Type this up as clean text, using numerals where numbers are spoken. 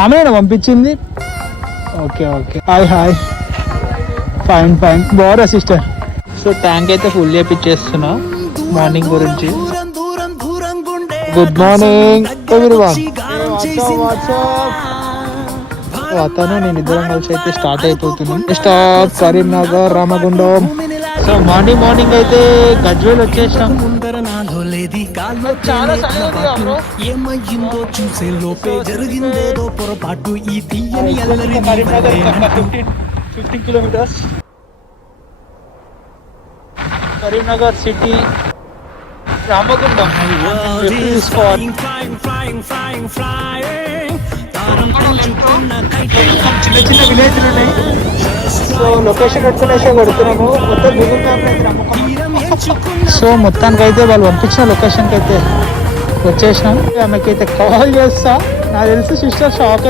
ఆమె పంపించింది. Okay okay, hi hi, fine fine, బాగురా సిస్టర్. సో ట్యాంక్ అయితే ఫుల్ చేపిచ్చేస్తున్నా మార్నింగ్ గురించి. Good morning everyone. అతను నేను ఇద్దరం కలిసి అయితే స్టార్ట్ అయిపోతున్నాం. Stop Karimnagar Ramagundam. So morning అయితే గజ్వేల్ వచ్చేసాం. చాలా ఏమయ్యిందో చూసే లోపే జరిగిందేదో పొరపాటు ఈ తీయని అల్లరి 15 కిలోమీటర్స్ కరీంనగర్ సిటీ రామగుండం. చిన్న చిన్న విలేజ్లు ఉన్నాయి. సో లొకేషన్ పెట్టుకునేసే కొడుతున్నాము. మొత్తం గూగుల్ మ్యాప్ అయితే నమ్మకం. సో మొత్తానికి అయితే వాళ్ళు పంపించిన లొకేషన్కి అయితే వచ్చేసినాం. ఆమెకైతే కాల్ చేస్తా, నాకు తెలిసి సిస్టర్ షాక్